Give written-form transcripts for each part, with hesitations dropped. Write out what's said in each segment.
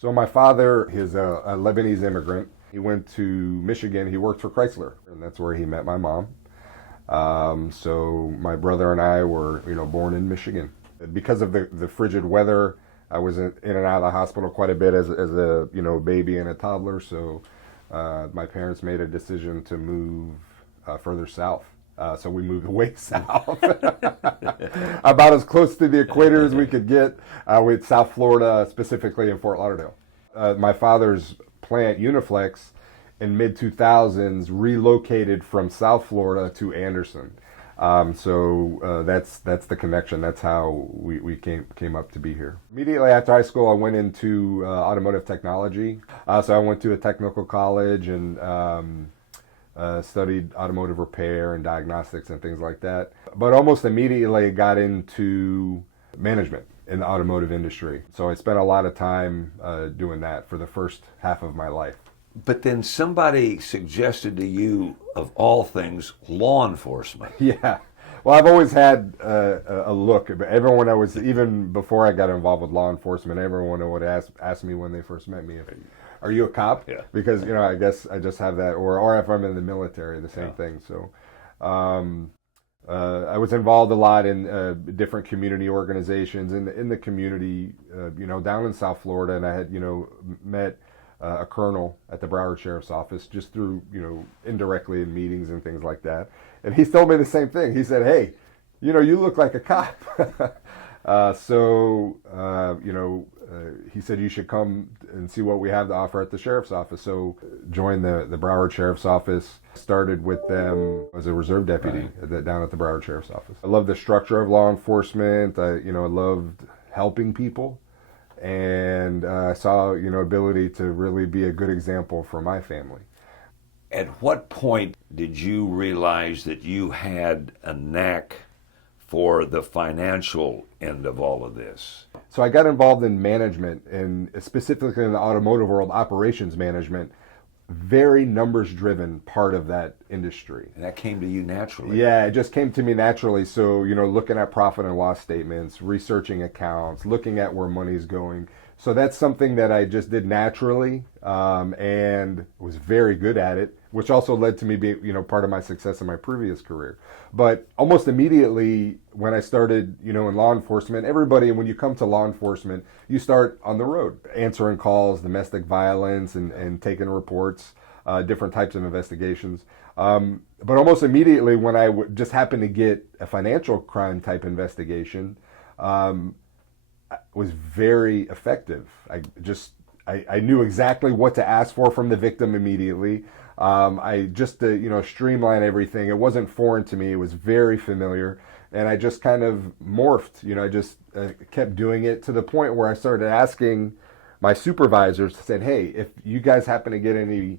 So my father is a Lebanese immigrant. He went to Michigan. He worked for Chrysler, and that's where he met my mom. So my brother and I were, born in Michigan. Because of the frigid weather, I was in and out of the hospital quite a bit as a baby and a toddler. So my parents made a decision to move further south. So we moved way south, about as close to the equator as we could get, with South Florida, specifically in Fort Lauderdale. My father's plant, Uniflex, in mid-2000s relocated from South Florida to Anderson. So that's the connection. That's how we came up to be here. Immediately after high school, I went into automotive technology. So I went to a technical college and studied automotive repair and diagnostics and things like that. But almost immediately got into management in the automotive industry. So I spent a lot of time doing that for the first half of my life. But then somebody suggested to you, of all things, law enforcement. Yeah. Well, I've always had a look. Everyone even before I got involved with law enforcement, everyone would ask me when they first met me, are you a cop? Yeah. Because, I guess I just have that, or if I'm in the military, the same thing. So I was involved a lot in different community organizations in the community, down in South Florida, and I had, met a colonel at the Broward Sheriff's Office just through, indirectly in meetings and things like that. And he told me the same thing. He said, hey, you look like a cop. He said, you should come and see what we have to offer at the Sheriff's Office. So joined the Broward Sheriff's Office, started with them as a reserve deputy down at the Broward Sheriff's Office. I love the structure of law enforcement. I loved helping people. And I saw, ability to really be a good example for my family. At what point did you realize that you had a knack for the financial end of all of this? So I got involved in management, and specifically in the automotive world, operations management, very numbers-driven part of that industry. And that came to you naturally. Yeah, it just came to me naturally. So, looking at profit and loss statements, researching accounts, looking at where money's going. So that's something that I just did naturally, and was very good at it, which also led to me being, part of my success in my previous career. But almost immediately when I started, in law enforcement, everybody, when you come to law enforcement, you start on the road, answering calls, domestic violence, and taking reports, different types of investigations. But almost immediately when I just happened to get a financial crime type investigation, was very effective. I knew exactly what to ask for from the victim immediately. I just to streamline everything. It wasn't foreign to me. It was very familiar, and I just kind of morphed. I just kept doing it to the point where I started asking my supervisors. Said, "Hey, if you guys happen to get any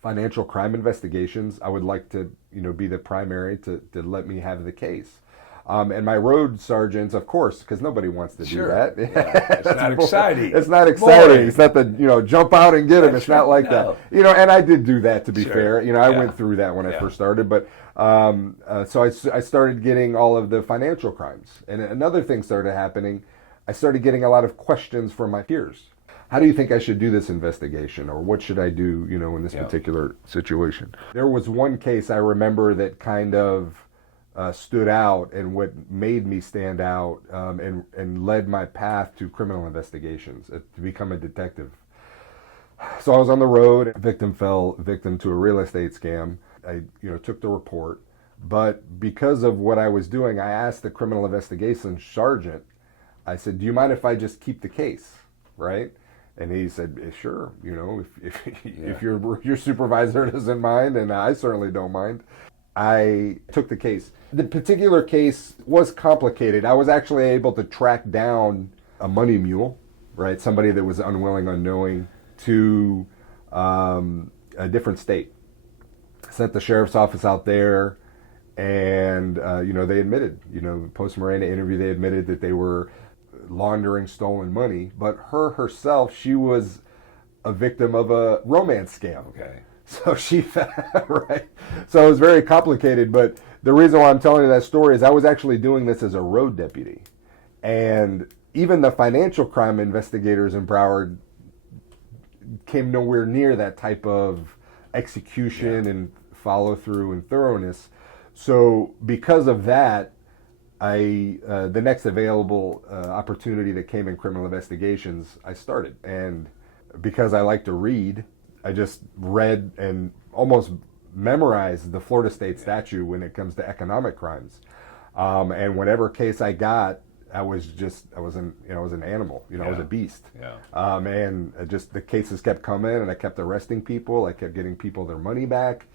financial crime investigations, I would like to be the primary to let me have the case." And my road sergeants, of course, because nobody wants to do that. Yeah. It's not exciting. It's not exciting. Boring. It's not the, jump out and get them. It's not like that. And I did do that, to be fair. I went through that when I first started. But so I started getting all of the financial crimes. And another thing started happening. I started getting a lot of questions from my peers. How do you think I should do this investigation? Or what should I do, in this particular situation? There was one case I remember that kind of stood out, and what made me stand out, and led my path to criminal investigations, to become a detective. So I was on the road. A victim fell victim to a real estate scam. I took the report, but because of what I was doing, I asked the criminal investigation sergeant, I said, do you mind if I just keep the case, right? And he said, sure, if your supervisor doesn't mind, and I certainly don't mind. I took the case. The particular case was complicated. I was actually able to track down a money mule, right? Somebody that was unwilling, unknowing, to a different state. Sent the sheriff's office out there, and they admitted, post Miranda interview, they admitted that they were laundering stolen money. But herself, she was a victim of a romance scam. Okay. So right. So it was very complicated, but the reason why I'm telling you that story is I was actually doing this as a road deputy. And even the financial crime investigators in Broward came nowhere near that type of execution and follow through and thoroughness. So because of that, the next available opportunity that came in criminal investigations, I started. And because I like to read, I just read and almost memorized the Florida state statute when it comes to economic crimes. And whatever case I got, I was an animal, I was a beast. And just the cases kept coming, and I kept arresting people. I kept getting people their money back.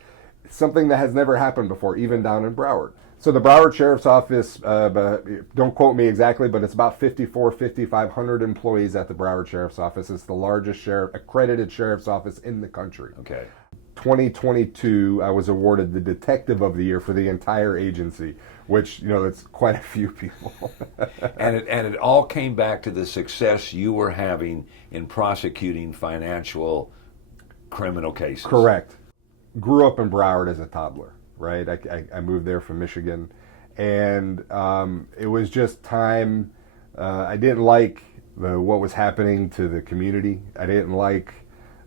Something that has never happened before, even down in Broward. So the Broward Sheriff's Office, don't quote me exactly, but it's about 5,500 employees at the Broward Sheriff's Office. It's the largest accredited sheriff's office in the country. Okay. 2022, I was awarded the Detective of the Year for the entire agency, which, it's quite a few people. and it all came back to the success you were having in prosecuting financial criminal cases. Correct. Grew up in Broward as a toddler, right? I moved there from Michigan, and it was just time. I didn't like what was happening to the community. I didn't like,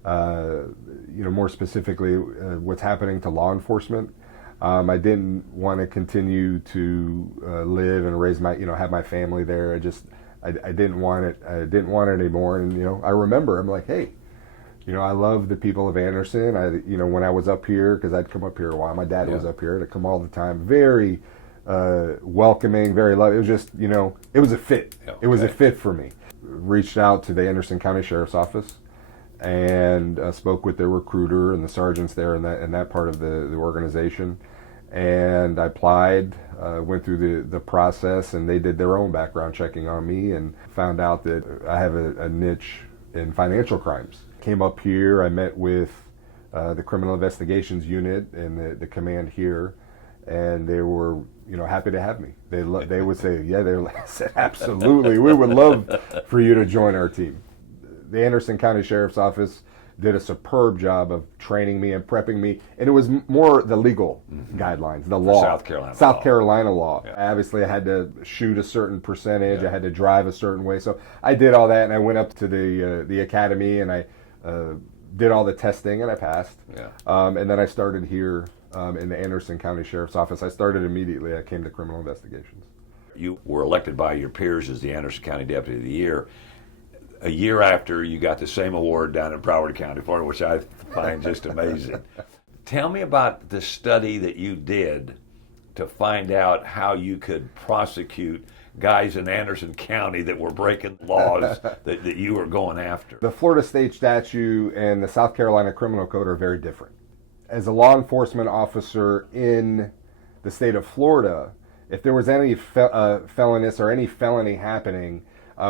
more specifically, what's happening to law enforcement. I didn't want to continue to live and raise my, have my family there. I didn't want it. I didn't want it anymore. And I remember, I'm like, hey. I love the people of Anderson. When I was up here, because I'd come up here a while. My dad was up here. I'd come all the time. Very welcoming, very loving. It was just, it was a fit. Okay. It was a fit for me. Reached out to the Anderson County Sheriff's Office and spoke with their recruiter and the sergeants there in that part of the organization. And I applied, went through the process, and they did their own background checking on me and found out that I have a niche in financial crimes. Came up here, I met with the Criminal Investigations Unit and the command here, and they were, happy to have me. They would say, they said, absolutely, we would love for you to join our team. The Anderson County Sheriff's Office did a superb job of training me and prepping me, and it was more the legal guidelines, the law. South Carolina law. Yeah. Obviously, I had to shoot a certain percentage. I had to drive a certain way. So I did all that, and I went up to the academy, and I did all the testing, and I passed. Yeah. And then I started here in the Anderson County Sheriff's Office. I started immediately. I came to criminal investigations. You were elected by your peers as the Anderson County Deputy of the Year. A year after, you got the same award down in Broward County, Florida, which I find just amazing. Tell me about the study that you did to find out how you could prosecute guys in Anderson County that were breaking laws that you were going after. The Florida state statute and the South Carolina criminal code are very different. As a law enforcement officer in the state of Florida, if there was any felonious or any felony happening,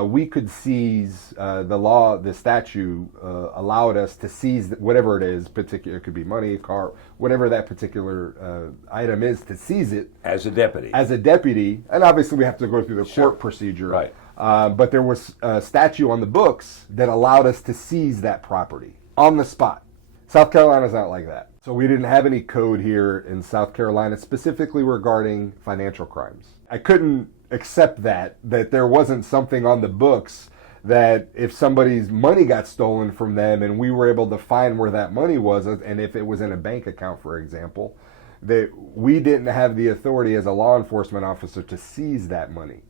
we could seize the statute allowed us to seize whatever it is, it could be money, car, whatever that particular item is, to seize it. As a deputy. And obviously we have to go through the court procedure. Right. But there was a statute on the books that allowed us to seize that property on the spot. South Carolina's not like that. So we didn't have any code here in South Carolina specifically regarding financial crimes. I couldn't accept that there wasn't something on the books that if somebody's money got stolen from them and we were able to find where that money was, and if it was in a bank account, for example, that we didn't have the authority as a law enforcement officer to seize that money.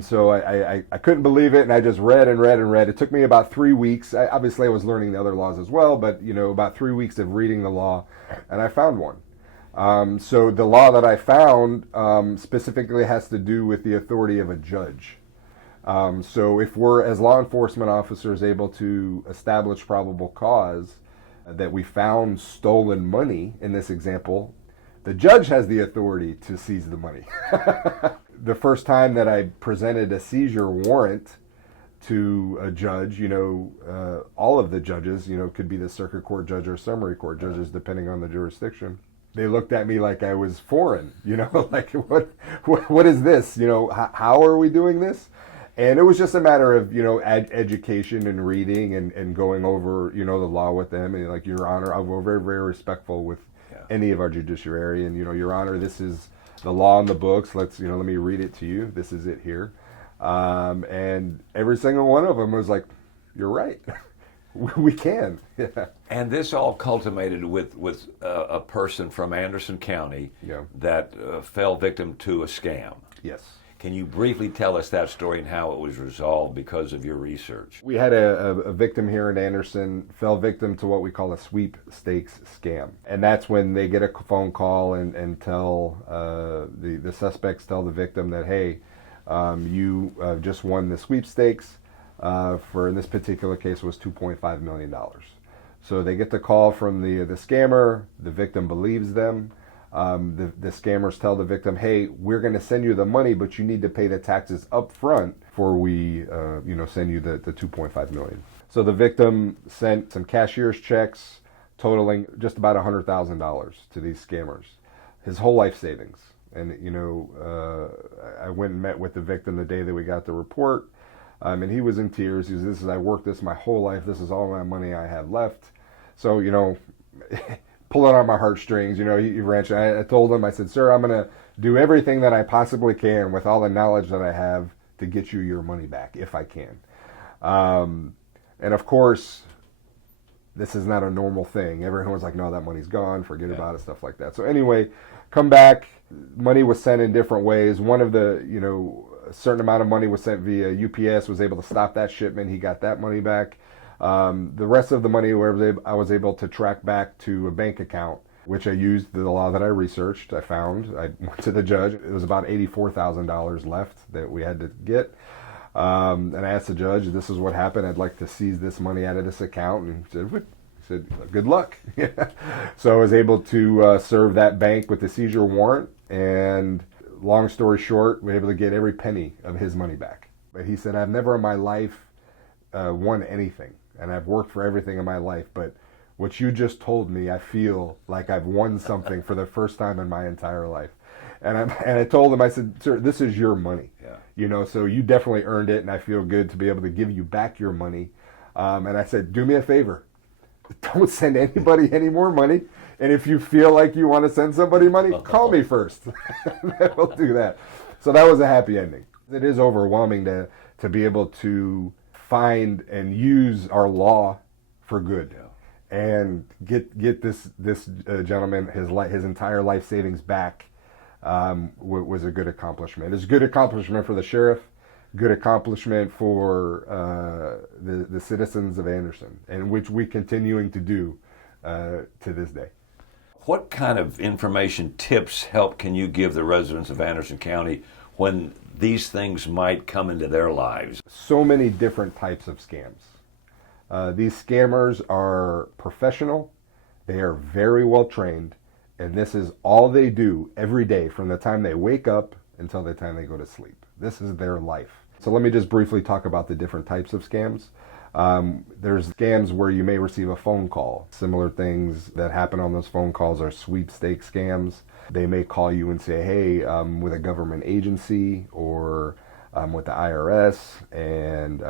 So I couldn't believe it, and I just read and read and read. It took me about 3 weeks. Obviously, I was learning the other laws as well, but about 3 weeks of reading the law, and I found one. So the law that I found specifically has to do with the authority of a judge. So if we're, as law enforcement officers, able to establish probable cause that we found stolen money, in this example, the judge has the authority to seize the money. The first time that I presented a seizure warrant to a judge, all of the judges, could be the circuit court judge or summary court judges, depending on the jurisdiction. They looked at me like I was foreign, like what is this? How are we doing this? And it was just a matter of, education and reading and going over, the law with them. And like, Your Honor, I'm very, very respectful with any of our judiciary. And, Your Honor, this is the law in the books. Let me read it to you. This is it here. And every single one of them was like, you're right. We can. Yeah. And this all culminated with a person from Anderson County Yeah. that fell victim to a scam. Yes. Can you briefly tell us that story and how it was resolved because of your research? We had a victim here in Anderson, fell victim to what we call a sweepstakes scam. And that's when they get a phone call and tell, the suspects tell the victim that, hey, you just won the sweepstakes, for, in this particular case, was $2.5 million. So they get the call from the scammer, the victim believes them. The scammers tell the victim, hey, we're going to send you the money, but you need to pay the taxes up front before we send you the $2.5 million. So the victim sent some cashier's checks totaling just about $100,000 to these scammers, his whole life savings. And, I went and met with the victim the day that we got the report, and he was in tears. He says, I worked this my whole life. This is all my money I have left. So, pulling on my heartstrings, he wrenched. I told him, I said, sir, I'm going to do everything that I possibly can with all the knowledge that I have to get you your money back, if I can. And of course, this is not a normal thing. Everyone's like, no, that money's gone, forget about it, stuff like that. So anyway, come back, money was sent in different ways. One of the, a certain amount of money was sent via UPS, was able to stop that shipment. He got that money back. The rest of the money I was able to track back to a bank account, which I used the law that I researched. I found, I went to the judge. It was about $84,000 left that we had to get. And I asked the judge, this is what happened. I'd like to seize this money out of this account. And he said, what? I said, good luck. So I was able to serve that bank with the seizure warrant. And long story short, we were able to get every penny of his money back. But he said, I've never in my life won anything. And I've worked for everything in my life. But what you just told me, I feel like I've won something for the first time in my entire life. And I told him, I said, sir, this is your money. Yeah. So you definitely earned it, and I feel good to be able to give you back your money. And I said, do me a favor. Don't send anybody any more money. And if you feel like you want to send somebody money, call me first. We'll do that. So that was a happy ending. It is overwhelming to be able to find and use our law for good. Yeah. And get this gentleman his entire life savings back. Was a good accomplishment. It's a good accomplishment for the sheriff, good accomplishment for the citizens of Anderson, and which we're continuing to do to this day. What kind of information, tips, help can you give the residents of Anderson County when these things might come into their lives? So many different types of scams. These scammers are professional. They are very well trained. And this is all they do every day from the time they wake up until the time they go to sleep. This is their life. So let me just briefly talk about the different types of scams. There's scams where you may receive a phone call. Similar things that happen on those phone calls are sweepstakes scams. They may call you and say, hey, I'm with a government agency or I'm with the IRS and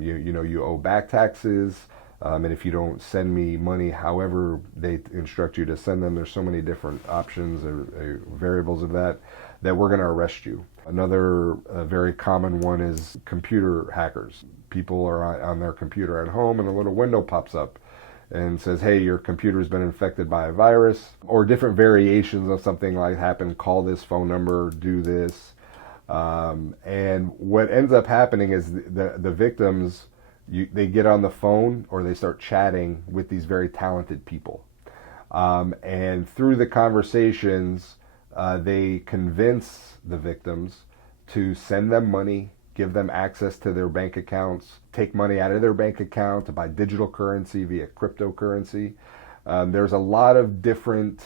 you owe back taxes. And if you don't send me money, however they instruct you to send them, there's so many different options or variables of that we're going to arrest you. Another very common one is computer hackers. People are on their computer at home and a little window pops up and says, hey, your computer has been infected by a virus, or different variations of something like happened, call this phone number, do this. And what ends up happening is the victims, they get on the phone or they start chatting with these very talented people. And through the conversations, they convince the victims to send them money, give them access to their bank accounts, take money out of their bank account to buy digital currency via cryptocurrency. There's a lot of different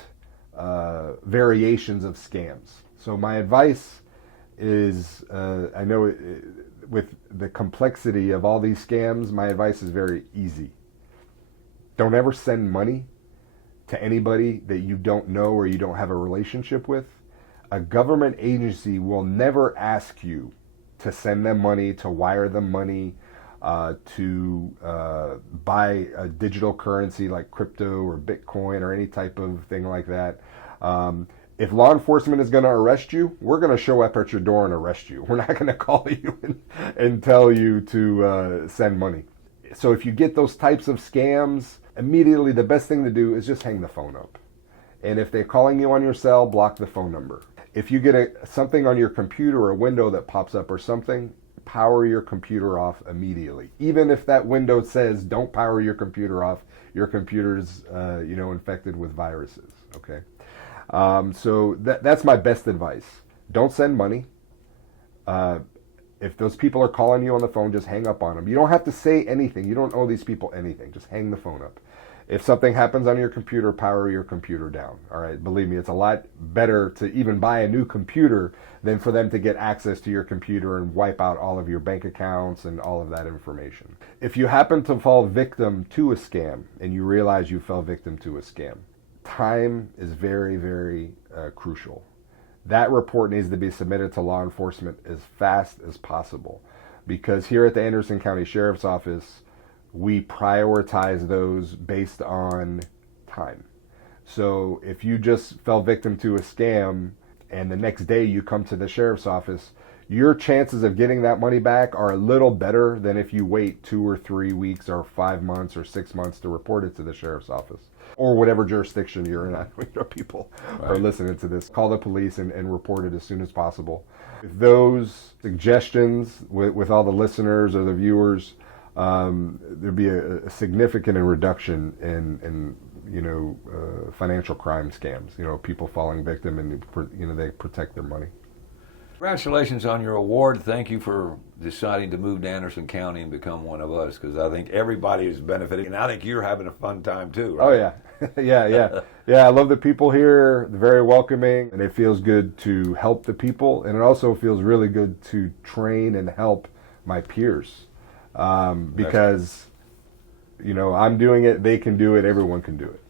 variations of scams. So my advice is, I know with the complexity of all these scams, my advice is very easy. Don't ever send money to anybody that you don't know or you don't have a relationship with. A government agency will never ask you to send them money, to wire them money, to buy a digital currency like crypto or Bitcoin or any type of thing like that. If law enforcement is going to arrest you, we're going to show up at your door and arrest you. We're not going to call you and tell you to send money. So if you get those types of scams, immediately the best thing to do is just hang the phone up. And if they're calling you on your cell, block the phone number. If you get something on your computer or a window that pops up or something, power your computer off immediately. Even if that window says don't power your computer off, your computer's infected with viruses. Okay, so that's my best advice. Don't send money. If those people are calling you on the phone, just hang up on them. You don't have to say anything. You don't owe these people anything. Just hang the phone up. If something happens on your computer, power your computer down. All right, believe me, it's a lot better to even buy a new computer than for them to get access to your computer and wipe out all of your bank accounts and all of that information. If you happen to fall victim to a scam and you realize you fell victim to a scam, time is very, very crucial. That report needs to be submitted to law enforcement as fast as possible, because here at the Anderson County Sheriff's Office, we prioritize those based on time. So if you just fell victim to a scam and the next day you come to the sheriff's office, your chances of getting that money back are a little better than if you wait 2 or 3 weeks or 5 months or 6 months to report it to the sheriff's office or whatever jurisdiction you're in. People are listening to this. Call the police and report it as soon as possible. If those suggestions with all the listeners or the viewers, there'd be a significant reduction in financial crime scams. People falling victim and they protect their money. Congratulations on your award. Thank you for deciding to move to Anderson County and become one of us, because I think everybody is benefiting, and I think you're having a fun time too, right? Oh yeah. Yeah, I love the people here. They're very welcoming, and it feels good to help the people, and it also feels really good to train and help my peers, because I'm doing it, they can do it, everyone can do it.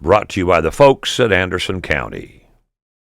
Brought to you by the folks at Anderson County.